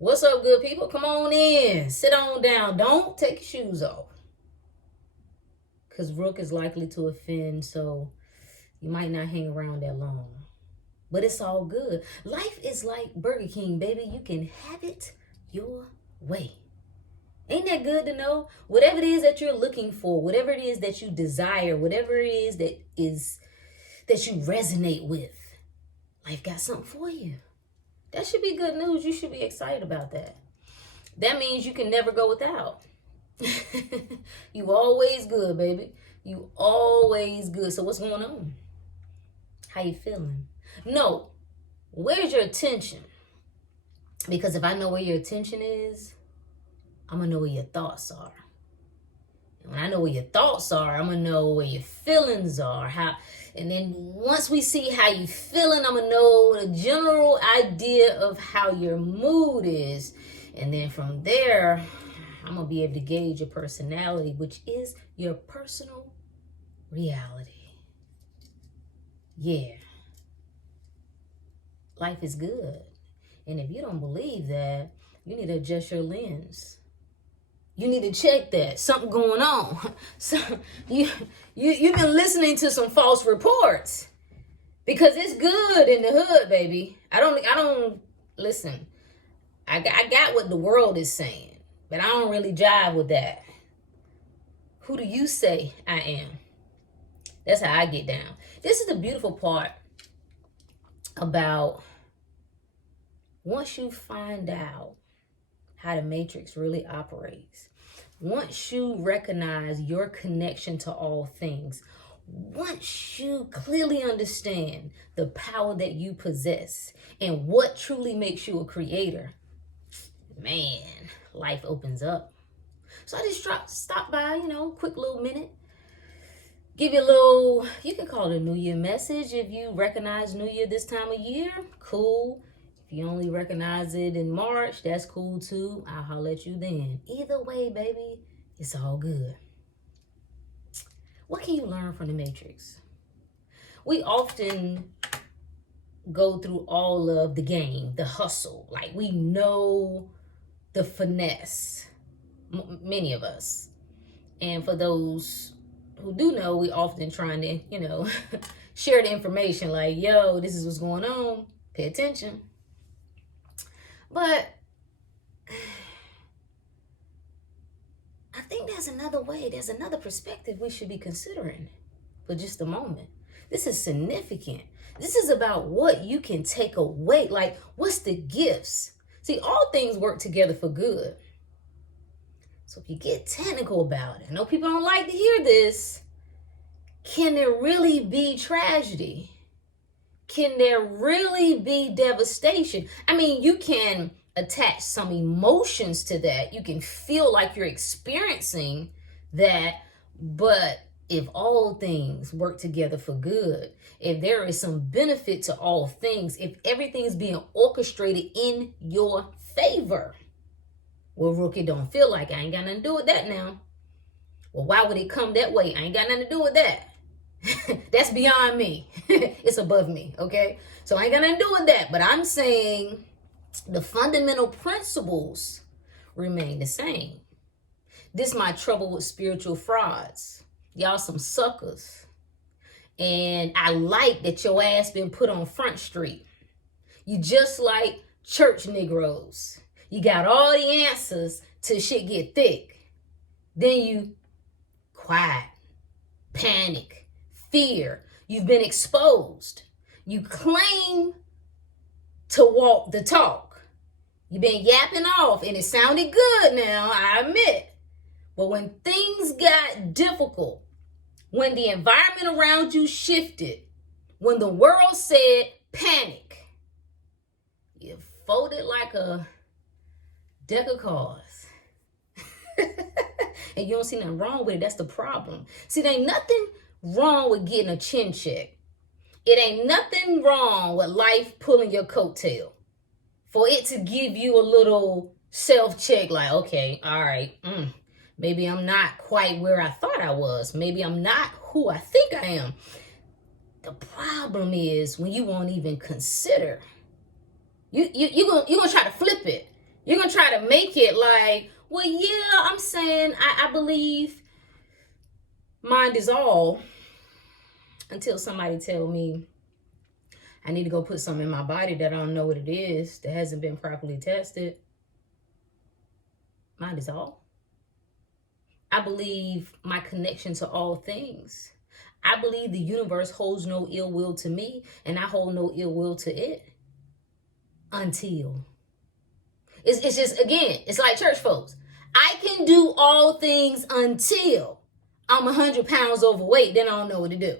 What's up, good people? Come on in. Sit on down. Don't take your shoes off. Because Rook is likely to offend, so you might not hang around that long. But it's all good. Life is like Burger King, baby. You can have it your way. Ain't that good to know? Whatever it is that you're looking for, whatever it is that you desire, whatever it is that you resonate with, life got something for you. That should be good news. You should be excited about that. That means you can never go without. You always good, baby. You always good. So what's going on? How you feeling? No, where's your attention? Because if I know where your attention is, I'm gonna know where your thoughts are. And when I know where your thoughts are, I'm gonna know where your feelings are. And then once we see how you feeling, I'm gonna know the general idea of how your mood is. And then from there, I'm gonna be able to gauge your personality, which is your personal reality. Yeah. Life is good. And if you don't believe that, you need to adjust your lens. You need to check that. Something going on. So you've been listening to some false reports. Because it's good in the hood, baby. I don't listen. I got what the world is saying, but I don't really jive with that. Who do you say I am? That's how I get down. This is the beautiful part about once you find out how the matrix really operates, once you recognize your connection to all things, once you clearly understand the power that you possess and what truly makes you a creator, man, life opens up. So I just stop by, quick little minute. Give you a little, you can call it a New Year message. If you recognize New Year this time of year, cool. If you only recognize it in March, that's cool too. I'll holler at you then. Either way, baby, it's all good. What can you learn from the Matrix? We often go through all of the game, the hustle. Like we know the finesse, many of us. And for those who do know, we often trying to, share the information like, yo, this is what's going on. Pay attention. But I think there's another way, there's another perspective we should be considering for just a moment. This is significant. This is about what you can take away. Like, what's the gifts? See, all things work together for good. So if you get technical about it, I know people don't like to hear this. Can there really be tragedy? Can there really be devastation? I mean, you can attach some emotions to that. You can feel like you're experiencing that. But if all things work together for good, if there is some benefit to all things, if everything is being orchestrated in your favor, well, Rookie, don't feel like I ain't got nothing to do with that now. Well, why would it come that way? I ain't got nothing to do with that. That's beyond me. It's above me, okay? So I ain't got nothing to do with that. But I'm saying the fundamental principles remain the same. This is my trouble with spiritual frauds. Y'all some suckers. And I like that your ass been put on Front Street. You just like church Negroes. You got all the answers till shit get thick. Then you quiet, panic, fear. You've been exposed. You claim to walk the talk. You've been yapping off and it sounded good now, I admit. But when things got difficult, when the environment around you shifted, when the world said panic, you folded like a deck of cards. And you don't see nothing wrong with it. That's the problem. See, there ain't nothing wrong with getting a chin check. It ain't nothing wrong with life pulling your coattail. For it to give you a little self-check like, okay, all right, maybe I'm not quite where I thought I was. Maybe I'm not who I think I am. The problem is when you won't even consider. You're gonna try to flip it. You're going to try to make it like, well, yeah, I'm saying I believe mind is all, until somebody tell me I need to go put something in my body that I don't know what it is, that hasn't been properly tested. Mind is all. I believe my connection to all things. I believe the universe holds no ill will to me, and I hold no ill will to it. Until. It's just, again, it's like church folks. I can do all things until I'm 100 pounds overweight. Then I don't know what to do.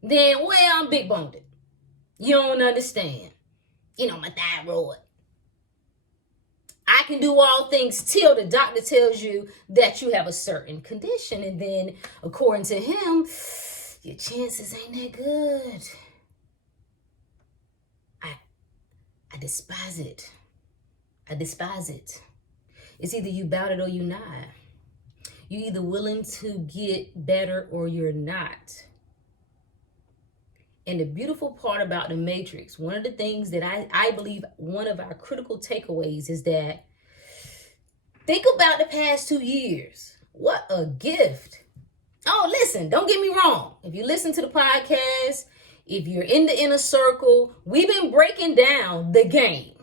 Then, well, I'm big boned. You don't understand. My thyroid. I can do all things till the doctor tells you that you have a certain condition. And then, according to him, your chances ain't that good. I despise it. I despise it. It's either you about it or you not. You either willing to get better or you're not. And the beautiful part about the Matrix, one of the things that I believe one of our critical takeaways is that, think about the past 2 years. What a gift. Oh, listen, don't get me wrong. If you listen to the podcast, if you're in the inner circle, we've been breaking down the game.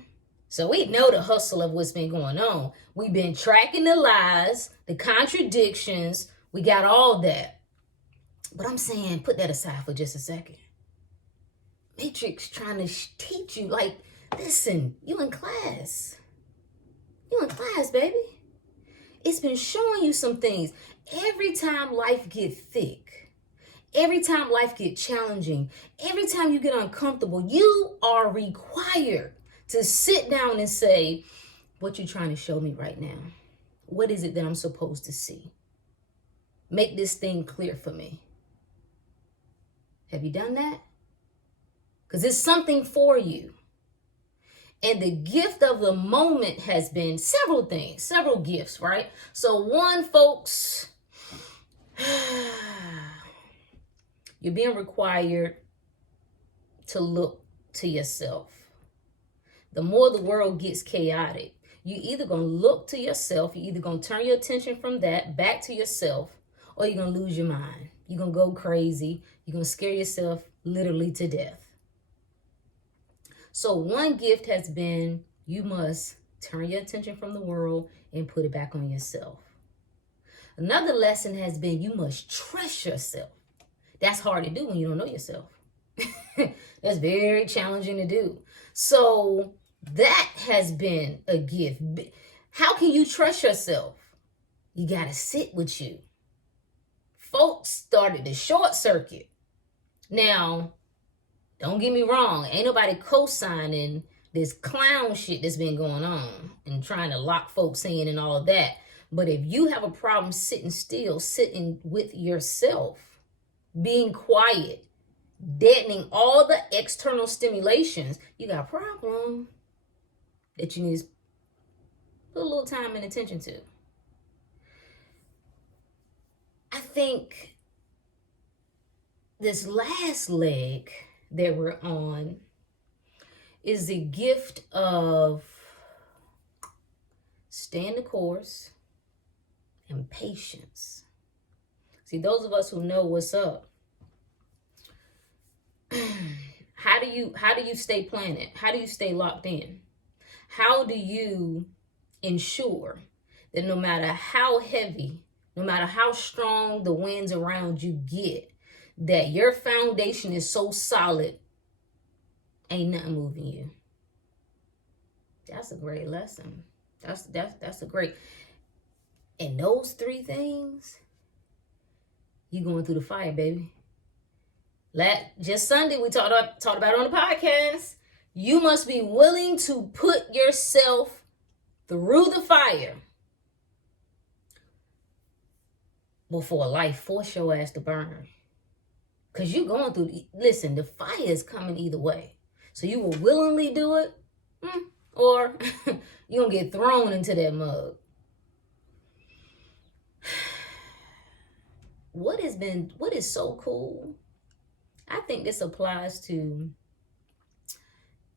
So we know the hustle of what's been going on. We've been tracking the lies, the contradictions. We got all that. But I'm saying, put that aside for just a second. Matrix trying to teach you, like, listen, you in class. You in class, baby. It's been showing you some things. Every time life get thick, every time life get challenging, every time you get uncomfortable, you are required to sit down and say, what you trying to show me right now? What is it that I'm supposed to see? Make this thing clear for me. Have you done that? Because it's something for you. And the gift of the moment has been several things, several gifts, right? So one, folks, you're being required to look to yourself. The more the world gets chaotic, you either going to look to yourself, you're either going to turn your attention from that back to yourself, or you're going to lose your mind. You're going to go crazy. You're going to scare yourself literally to death. So one gift has been, you must turn your attention from the world and put it back on yourself. Another lesson has been, you must trust yourself. That's hard to do when you don't know yourself. That's very challenging to do. So that has been a gift. How can you trust yourself? You got to sit with you. Folks started to short circuit. Now, don't get me wrong. Ain't nobody co-signing this clown shit that's been going on and trying to lock folks in and all that. But if you have a problem sitting still, sitting with yourself, being quiet, deadening all the external stimulations, you got a problem that you need to put a little time and attention to. I think this last leg that we're on is the gift of staying the course and patience. See, those of us who know what's up, how do you stay planted? How do you stay locked in? How do you ensure that no matter how heavy, no matter how strong the winds around you get, that your foundation is so solid, ain't nothing moving you? That's a great lesson. That's a great. And those three things, you going through the fire, baby. Just Sunday, we talked about it on the podcast. You must be willing to put yourself through the fire before life force your ass to burn. Because you're going through, listen, the fire is coming either way. So you will willingly do it, or you're going to get thrown into that mug. What is so cool, I think this applies to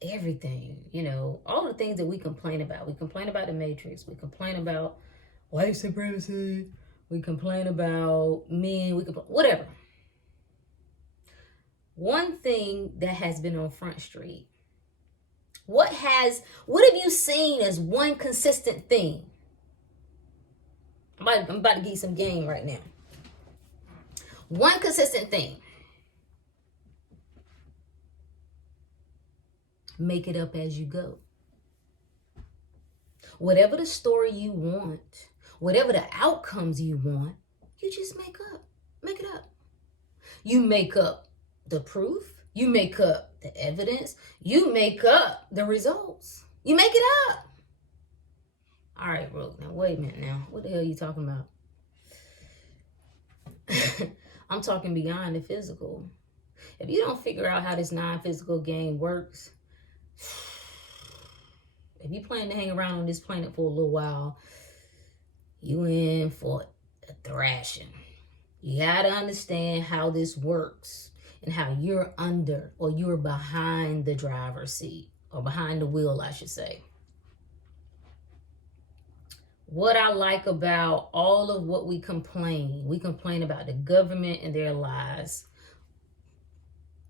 everything, all the things that we complain about. We complain about the Matrix. We complain about white supremacy. We complain about men. Whatever. One thing that has been on Front Street. What have you seen as one consistent thing? I'm about to give you some game right now. One consistent thing. Make it up as you go. Whatever the story you want, whatever the outcomes you want, you just make up. Make it up. You make up the proof. You make up the evidence. You make up the results. You make it up. All right, Brooke. Now, wait a minute now. What the hell are you talking about? I'm talking beyond the physical. If you don't figure out how this non-physical game works, if you plan to hang around on this planet for a little while, you in for a thrashing. You got to understand how this works and how you're under or you're behind the driver's seat or behind the wheel, I should say. What I like about all of what we complain about the government and their lies.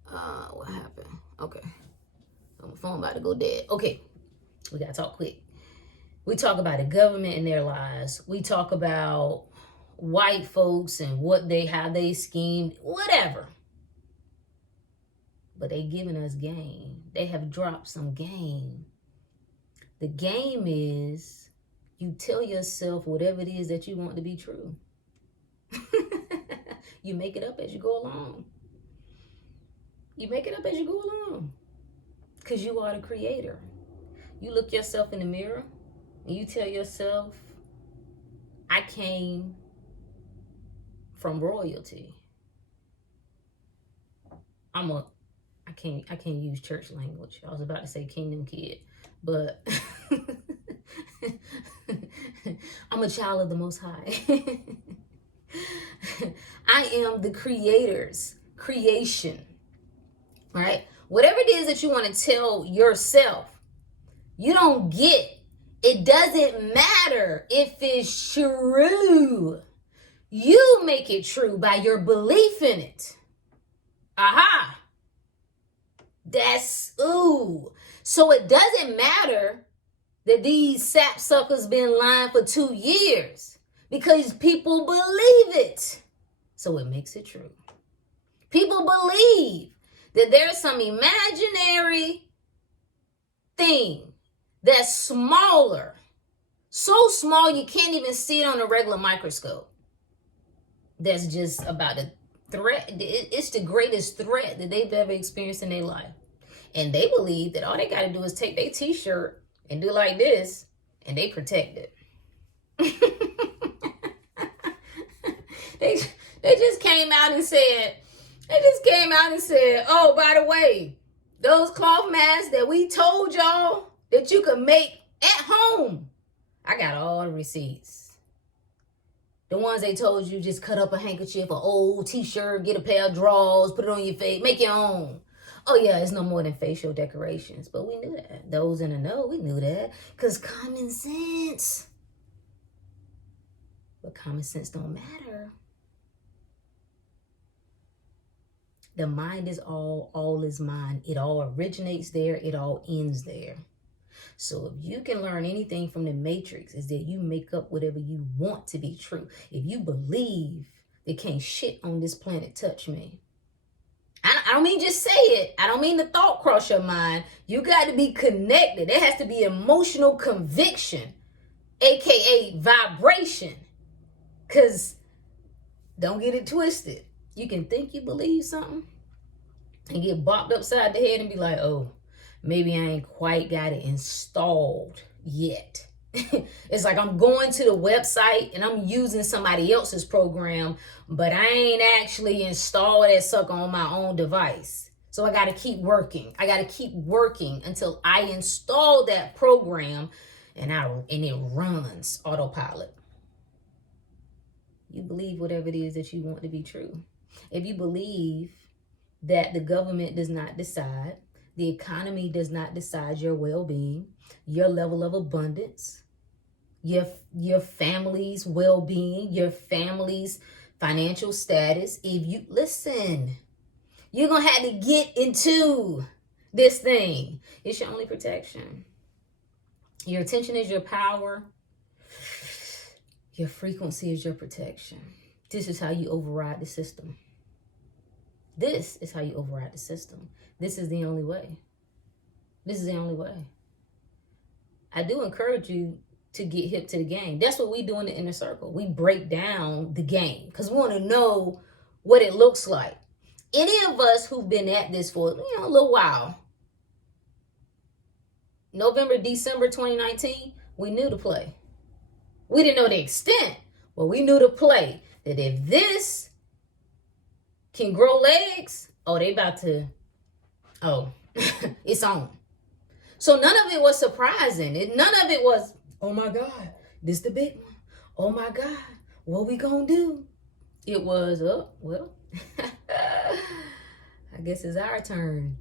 What happened? Okay. My phone about to go dead. Okay. We got to talk quick. We talk about the government and their lies. We talk about white folks and how they schemed, whatever. But they giving us game. They have dropped some game. The game is you tell yourself whatever it is that you want to be true. You make it up as you go along. You make it up as you go along. Because you are the creator. You look yourself in the mirror and you tell yourself, I came from royalty. I can't use church language. I was about to say kingdom kid, but I'm a child of the Most High. I am the creator's creation, right? Whatever it is that you want to tell yourself, you don't get. It doesn't matter if it's true. You make it true by your belief in it. Aha. So it doesn't matter that these sapsuckers been lying for 2 years because people believe it. So it makes it true. People believe that there's some imaginary thing that's smaller, so small you can't even see it on a regular microscope. That's just about a threat. It's the greatest threat that they've ever experienced in their life. And they believe that all they got to do is take their t-shirt and do like this, and they protect it. They just came out and said, oh, by the way, those cloth masks that we told y'all that you could make at home, I got all the receipts. The ones they told you just cut up a handkerchief, an old t-shirt, get a pair of drawers, put it on your face, make your own. Oh yeah, it's no more than facial decorations. But we knew that. Those in the know, we knew that. Because common sense. But common sense don't matter. The mind is all is mind. It all originates there, it all ends there. So if you can learn anything from the Matrix, is that you make up whatever you want to be true. If you believe that can't shit on this planet touch me. I don't mean just say it. I don't mean the thought cross your mind. You got to be connected. There has to be emotional conviction, aka vibration. Because don't get it twisted. You can think you believe something and get bopped upside the head and be like, oh, maybe I ain't quite got it installed yet. It's like I'm going to the website and I'm using somebody else's program, but I ain't actually installed that sucker on my own device. So I got to keep working. I got to keep working until I install that program and it runs autopilot. You believe whatever it is that you want to be true. If you believe that the government does not decide, The economy does not decide your well-being, your level of abundance, your family's well-being, your family's financial status. If you listen, you're going to have to get into this thing. It's your only protection. Your attention is your power. Your frequency is your protection. This is how you override the system. This is how you override the system. This is the only way. This is the only way. I do encourage you to get hip to the game. That's what we do in the inner circle. We break down the game because we want to know what it looks like. Any of us who've been at this for a little while, November, December 2019, we knew the play. We didn't know the extent, but we knew the play. That if this can grow legs, they about to, it's on. So none of it was surprising. None of it was, oh my God, this the big one. Oh my God, what we gonna do? It was, I guess it's our turn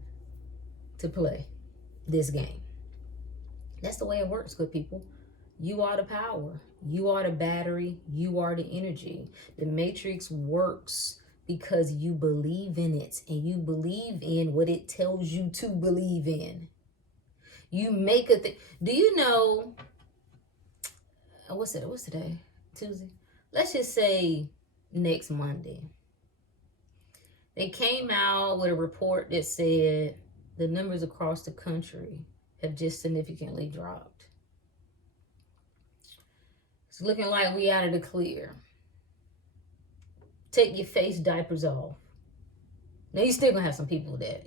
to play this game. That's the way it works, good people. You are the power. You are the battery. You are the energy. The matrix works because you believe in it and you believe in what it tells you to believe in. You make a thing. Do you know, what's today? Tuesday? Let's just say next Monday. They came out with a report that said the numbers across the country have just significantly dropped. It's looking like we out of the clear. Take your face diapers off. Now, you still going to have some people that,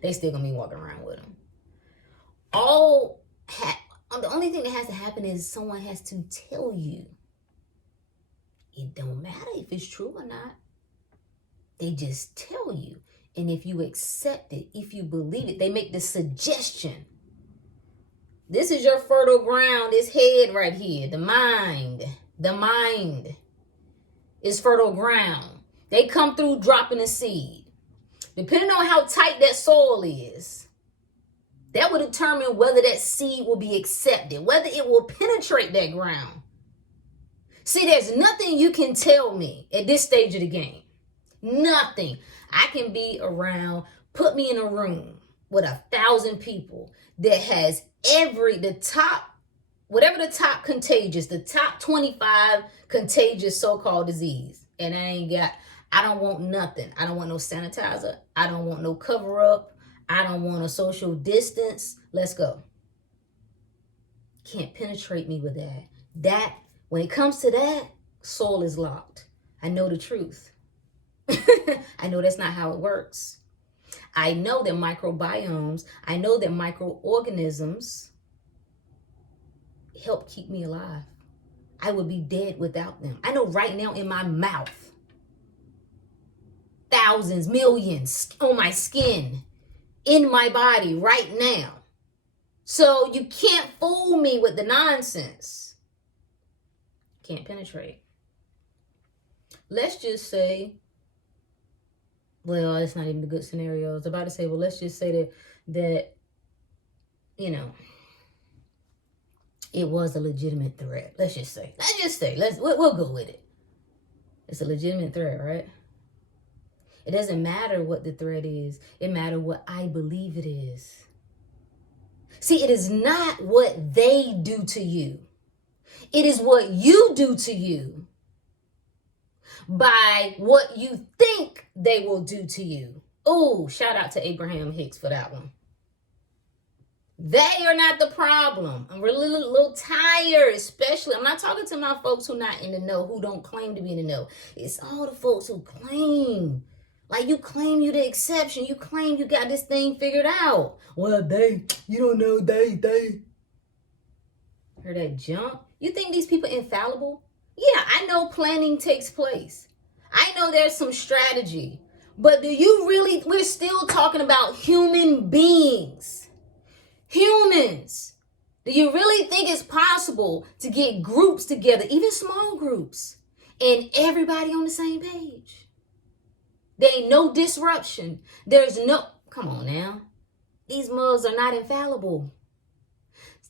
they still going to be walking around with them. The only thing that has to happen is someone has to tell you. It don't matter if it's true or not. They just tell you. And if you accept it, if you believe it, they make the suggestion. This is your fertile ground, this head right here, the mind. The mind is fertile ground. They come through dropping a seed. Depending on how tight that soil is, that will determine whether that seed will be accepted, whether it will penetrate that ground. See, there's nothing you can tell me at this stage of the game. Nothing. I can be around, put me in a room with 1,000 people that has the top contagious, the top 25 contagious so-called disease. And I don't want nothing. I don't want no sanitizer. I don't want no cover up. I don't want a social distance. Let's go. Can't penetrate me with that. When it comes to that, soul is locked. I know the truth. I know that's not how it works. I know that microbiomes, I know that microorganisms help keep me alive. I would be dead without them. I know right now in my mouth, thousands, millions on my skin, in my body right now. So you can't fool me with the nonsense. Can't penetrate. Let's just say, well, it's not even a good scenario. I was about to say, well, let's just say that it was a legitimate threat. We'll go with it. It's a legitimate threat, right? It doesn't matter what the threat is. It matters what I believe it is. See, it is not what they do to you. It is what you do to you by what you think they will do to you. Oh, shout out to Abraham Hicks for that one. They are not the problem. I'm really a little tired, especially. I'm not talking to my folks who not in the know, who don't claim to be in the know. It's all the folks who claim. Like you claim you the exception. You claim you got this thing figured out. Well, you don't know, they. Heard that junk? You think these people infallible? Yeah, I know planning takes place. I know there's some strategy. But we're still talking about human beings. Humans. Do you really think it's possible to get groups together, even small groups, and everybody on the same page? There ain't no disruption. Come on now. These mugs are not infallible.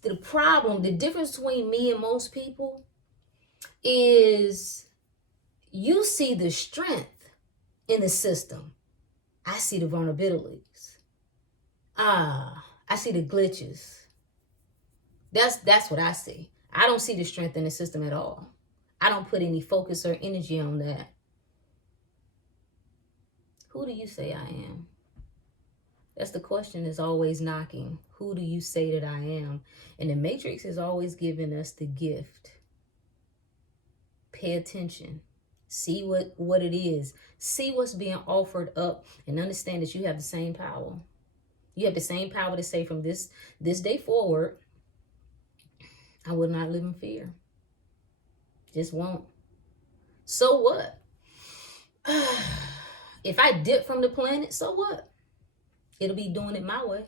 The problem, the difference between me and most people is you see the strength in the system. I see the vulnerabilities. I see the glitches. That's what I see. I don't see the strength in the system at all. I don't put any focus or energy on that. Who do you say I am? That's the question that's always knocking. Who do you say that I am? And the Matrix is always giving us the gift. Pay attention. See what it is. See what's being offered up and understand that you have the same power. You have the same power to say from this day forward, I will not live in fear. Just won't. So what? If I dip from the planet, so what? It'll be doing it my way.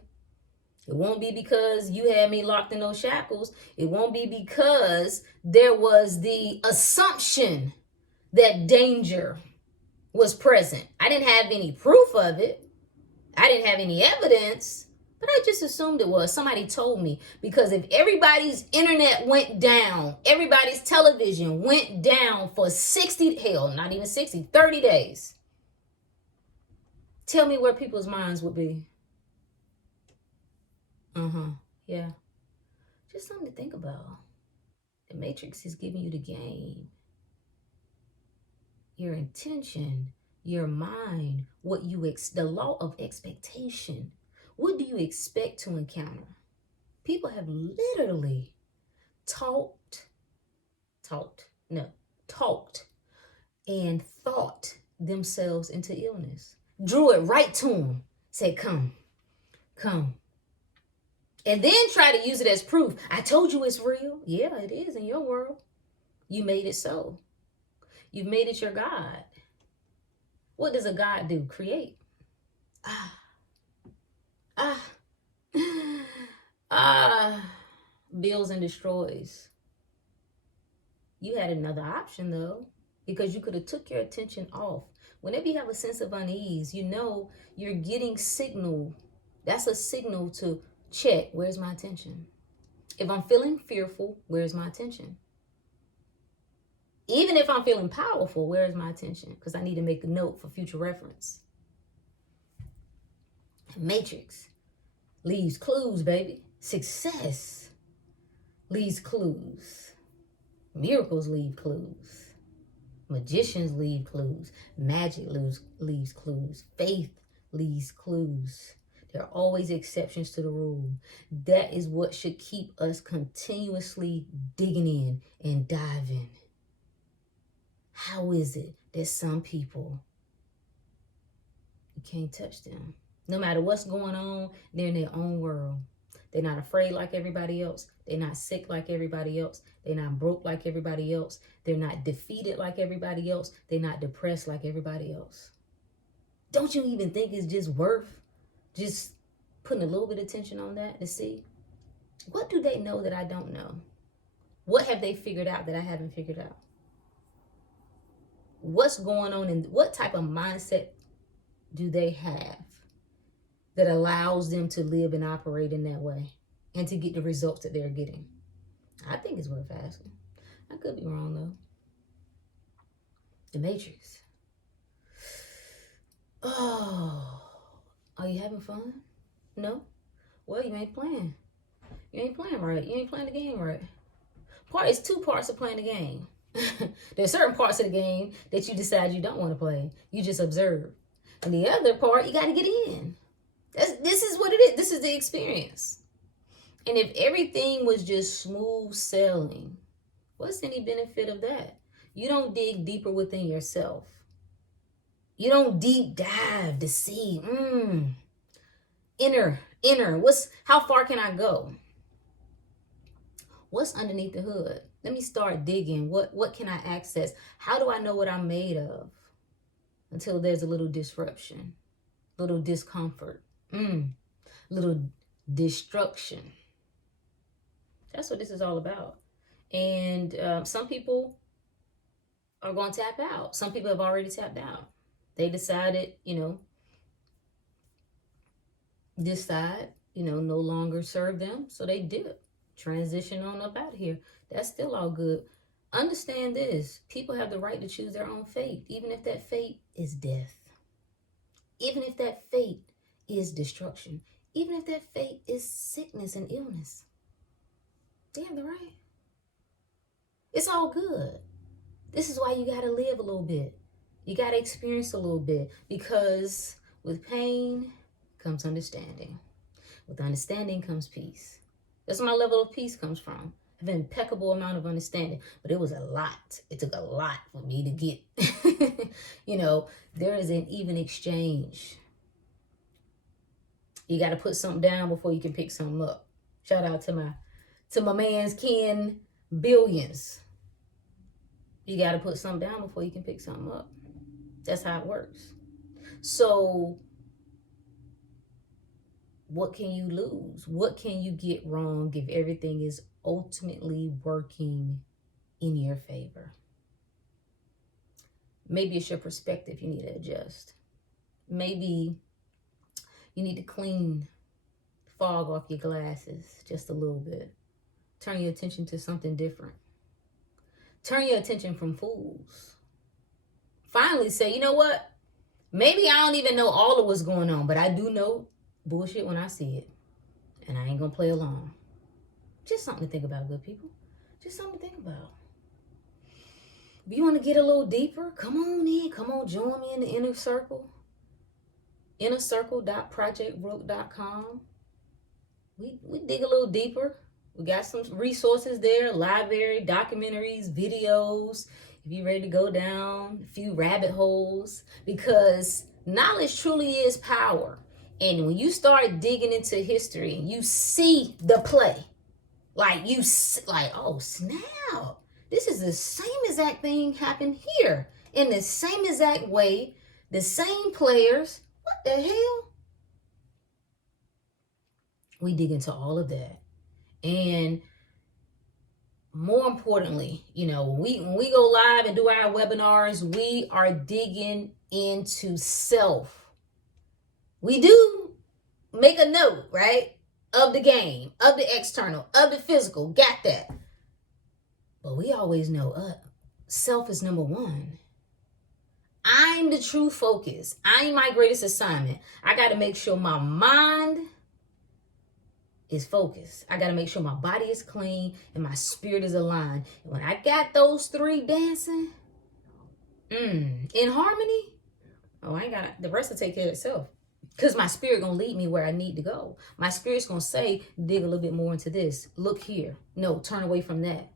It won't be because you had me locked in those shackles. It won't be because there was the assumption that danger was present. I didn't have any proof of it. I didn't have any evidence, but I just assumed it was. Somebody told me. Because if everybody's internet went down, everybody's television went down for 60, hell, not even 60, 30 days. Tell me where people's minds would be. Yeah. Just something to think about. The Matrix is giving you the game. Your intention, your mind, what you the law of expectation. What do you expect to encounter? People have literally talked and thought themselves into illness. Drew it right to them. Said, come. And then try to use it as proof. I told you it's real. Yeah, it is in your world. You made it so. You've made it your God. What does a God do? Create. Builds and destroys. You had another option though, because you could have took your attention off. Whenever you have a sense of unease, you know you're getting signal. That's a signal to check, where's my attention? If I'm feeling fearful, where's my attention? Even if I'm feeling powerful, where's my attention? Because I need to make a note for future reference. Matrix leaves clues, baby. Success leaves clues. Miracles leave clues. Magicians leave clues. Magic leaves clues. Faith leaves clues. There are always exceptions to the rule. That is what should keep us continuously digging in and diving. How is it that some people, you can't touch them? No matter what's going on, they're in their own world. They're not afraid like everybody else. They're not sick like everybody else. They're not broke like everybody else. They're not defeated like everybody else. They're not depressed like everybody else. Don't you even think it's just worth just putting a little bit of attention on that to see? What do they know that I don't know? What have they figured out that I haven't figured out? What's going on and what type of mindset do they have that allows them to live and operate in that way and to get the results that they're getting? I think it's worth asking. I could be wrong though. The Matrix. Oh, are you having fun? No? Well, you ain't playing. You ain't playing right. You ain't playing the game right. It's two parts of playing the game. There's certain parts of the game that you decide you don't want to play. You just observe. And the other part, you got to get in. This is what it is. This is the experience. And if everything was just smooth sailing, what's any benefit of that? You don't dig deeper within yourself. You don't deep dive to see, inner, how far can I go? What's underneath the hood? Let me start digging. What can I access? How do I know what I'm made of? Until there's a little disruption, little discomfort, little destruction. That's what this is all about. And some people are going to tap out. Some people have already tapped out. They decided, this side no longer serve them. So they dip, transition on up out of here. That's still all good. Understand this: people have the right to choose their own fate, even if that fate is death, even if that fate is destruction, even if that fate is sickness and illness. They have the right. It's all good. This is why you got to live a little bit. You got to experience a little bit, because with pain comes understanding. With understanding comes peace. That's where my level of peace comes from. I have an impeccable amount of understanding, but it was a lot. It took a lot for me to get. There is an even exchange. You got to put something down before you can pick something up. Shout out to my man's Ken Billions. You got to put something down before you can pick something up. That's how it works. So what can you lose? What can you get wrong if everything is ultimately working in your favor? Maybe it's your perspective you need to adjust. Maybe you need to clean fog off your glasses just a little bit. Turn your attention to something different. Turn your attention from fools. Finally say, you know what? Maybe I don't even know all of what's going on, but I do know bullshit when I see it. And I ain't gonna play along. Just something to think about, good people. Just something to think about. If you want to get a little deeper, come on in. Come on, join me in the inner circle. innercircle.projectbrook.com. We dig a little deeper. We got some resources there, library, documentaries, videos. If you're ready to go down a few rabbit holes, because knowledge truly is power. And when you start digging into history and you see the play, oh snap, this is the same exact thing happened here in the same exact way, the same players. What the hell? We dig into all of that. And more importantly, when we go live and do our webinars, we are digging into self. We do make a note, right? Of the game, of the external, of the physical. Got that. But we always know self is number one. I'm the true focus. I'm my greatest assignment. I got to make sure my mind is focused. I got to make sure my body is clean and my spirit is aligned. And when I got those three dancing in harmony, I ain't got the rest will take care of itself. Because my spirit going to lead me where I need to go. My spirit's going to say, dig a little bit more into this. Look here. No, turn away from that.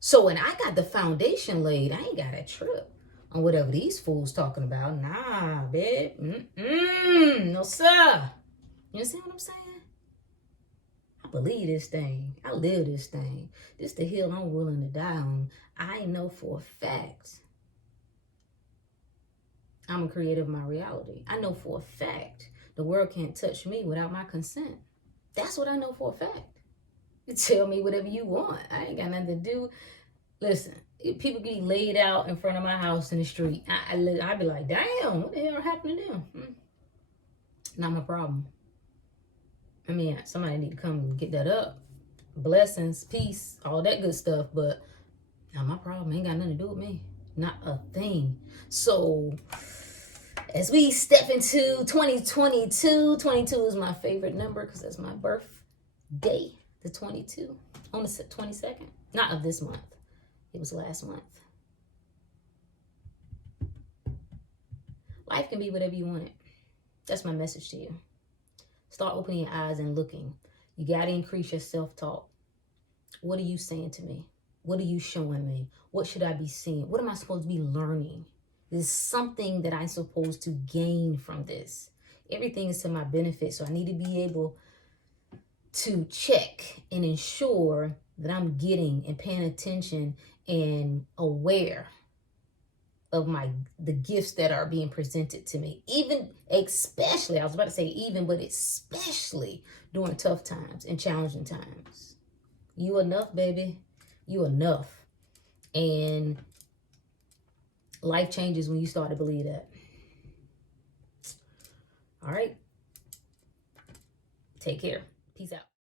So when I got the foundation laid, I ain't got a trip on whatever these fools talking about. Nah, babe. No, sir. You understand what I'm saying? I believe this thing. I live this thing. This the hill I'm willing to die on. I know for a fact I'm a creator of my reality. I know for a fact the world can't touch me without my consent. That's what I know for a fact. You tell me whatever you want. I ain't got nothing to do. Listen, people get laid out in front of my house in the street. I'd be like, damn, what the hell happened to them? Not my problem. I mean, somebody need to come and get that up. Blessings, peace, all that good stuff. But not my problem. Ain't got nothing to do with me. Not a thing. So as we step into 2022, 22 is my favorite number because that's my birthday, the 22, on the 22nd. Not of this month. It was last month. Life can be whatever you want it. That's my message to you. Start opening your eyes and looking. You got to increase your self-talk. What are you saying to me? What are you showing me? What should I be seeing? What am I supposed to be learning? There's something that I'm supposed to gain from this. Everything is to my benefit, so I need to be able to check and ensure that I'm getting and paying attention and aware of the gifts that are being presented to me. Especially during tough times and challenging times. You enough, baby. You enough. And life changes when you start to believe that. All right. Take care. Peace out.